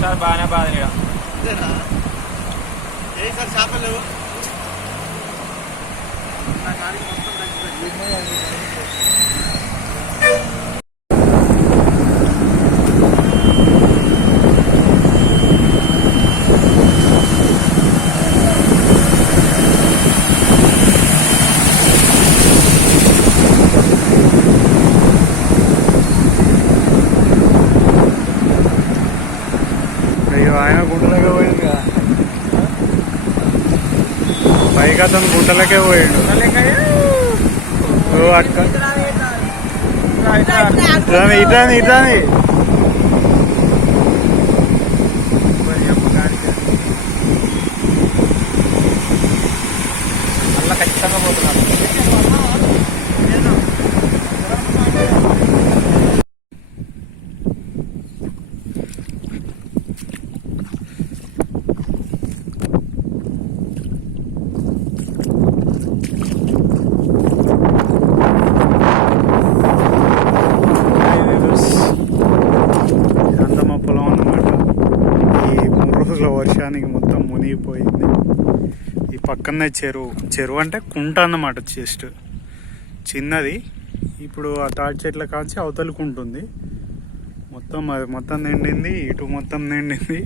వర్షాలు బాగానే బాధ ఏ సార్ చేపలు నా గాడికి మొత్తం పైకి అతను గుంటలకే పోయిండు ఓ అక్క ఇట్రాని అలా ఖచ్చితంగా పోతున్నాను ఇదంతా మా పొలం అన్నమాట ఈ మూడు రోజుల వర్షానికి మొత్తం మునిగిపోయింది ఈ పక్కనే చెరువు. చెరువు అంటే కుంట అన్నమాట జస్ట్. చిన్నది. ఇప్పుడు ఆ తాటి చెట్ల కాంచి అవతలికి ఉంటుంది మొత్తం అది మొత్తం నిండింది. ఇటు మొత్తం నిండింది.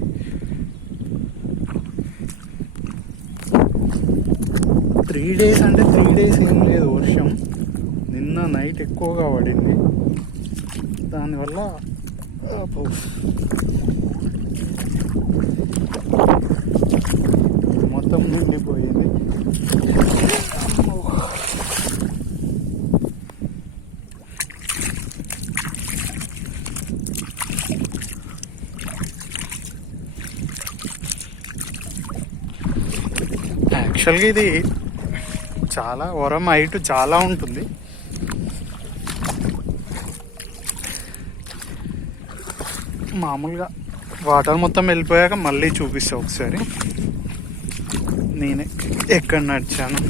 త్రీ డేస్ అంటే త్రీ డేస్ ఏం లేదు వర్షం. నిన్న నైట్ ఎక్కువగా పడింది. దానివల్ల అబ్బో. మొత్తం నిండిపోయింది అమ్మో. యాక్చువల్గా ఇది చాలా వరం హైట్ చాలా ఉంటుంది. మామూలుగా వాటర్ మొత్తం వెళ్ళిపోయాక మళ్ళీ చూపిస్తా ఒకసారి. నేనే ఎక్కడ నడిచాను?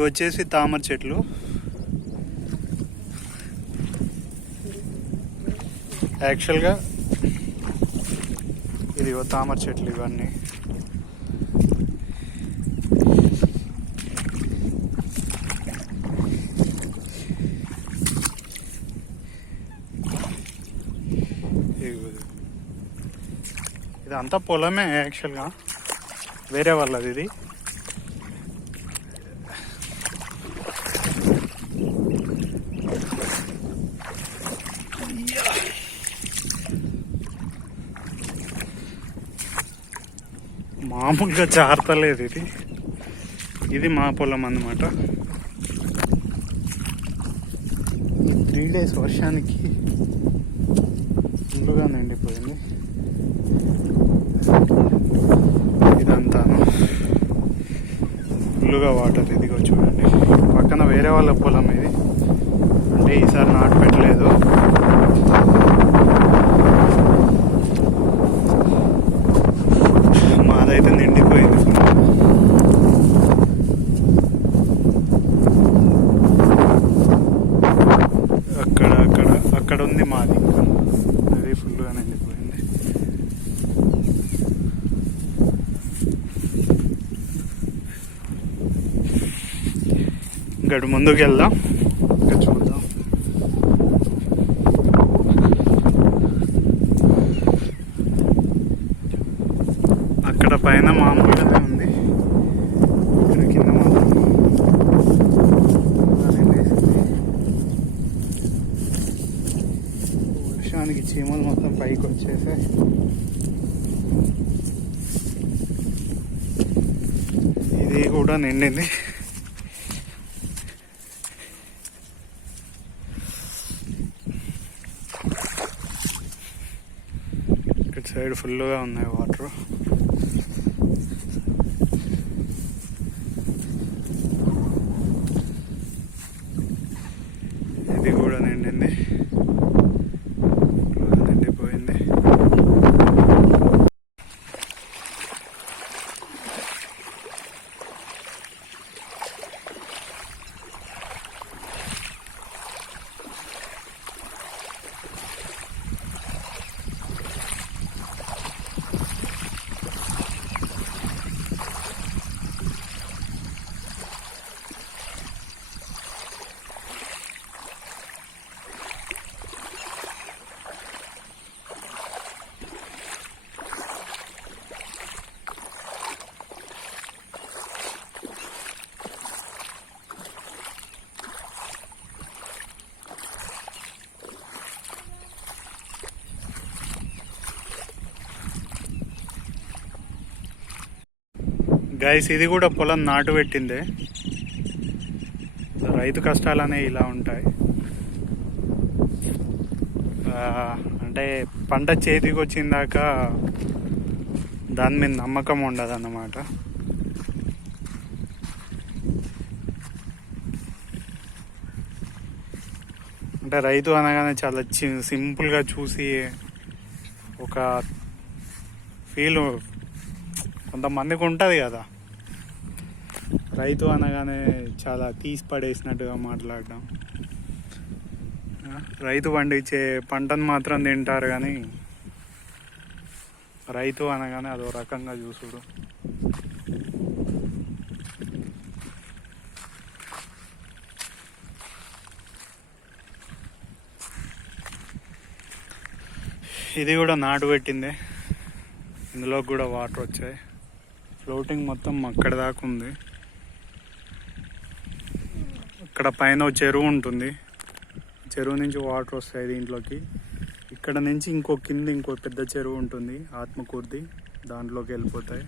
ఇవి వచ్చేసి తామర చెట్లు. యాక్చువల్గా ఇది తామర చెట్లు ఇవన్నీ. ఇదంతా పొలమే యాక్చువల్గా వేరే వాళ్ళది ఇది. మామూలుగా జారతలేదు ఇది. ఇది మా పొలం అన్నమాట. త్రీ డేస్ వర్షానికి ఫుల్గా నిండిపోయింది. ఇదంతా ఫుల్గా వాటర్ ఇదిగో చూడండి. పక్కన వేరే వాళ్ళ పొలం ఇది. అంటే ఈసారి నాటు పెట్టలేదు మాదైతే నిండిపోయింది అక్కడ అక్కడ అక్కడ ఉంది మాది ఇంకా అది ఫుల్గా నిండిపోయింది గడు ముందుకు వెళ్దాం. ఇంకా చూద్దాం. అక్కడ పైన మామూలుగానే ఉంది. ఇక్కడ కింద. వర్షానికి చీమలు మొత్తం పైకి వచ్చేసాయి. ఇది కూడా నిండింది. సైడ్ ఫుల్గా ఉన్నాయి వాటర్ ఇది కూడా నిండింది ఫుల్గా నిండిపోయింది గైస్ ఇది కూడా పొలం నాటు పెట్టిందే. రైతు కష్టాలు ఇలా ఉంటాయి. అంటే పంట చేతికి వచ్చిందాక దాని మీద నమ్మకం ఉండదు అన్నమాట అంటే రైతు అనగానే చాలా సింపుల్గా చూసి ఒక ఫీల్ కొంతమందికి ఉంటుంది కదా. రైతు అనగానే చాలా తీసి పడేసినట్టుగా మాట్లాడడం. రైతు పండించే పంటను మాత్రం తింటారు కానీ రైతు అనగానే అదో రకంగా చూసుడు. ఇది కూడా నాటు పెట్టిందే. ఇందులో కూడా వాటర్ వచ్చాయి. ఫ్లోటింగ్ మొత్తం అక్కడ దాకా ఉంది. ఇక్కడ పైన చెరువు ఉంటుంది. చెరువు నుంచి వాటర్ వస్తాయి దీంట్లోకి. ఇక్కడ నుంచి ఇంకో కింద ఇంకో పెద్ద చెరువు ఉంటుంది. ఆత్మకూర్ది దాంట్లోకి వెళ్ళిపోతాయి.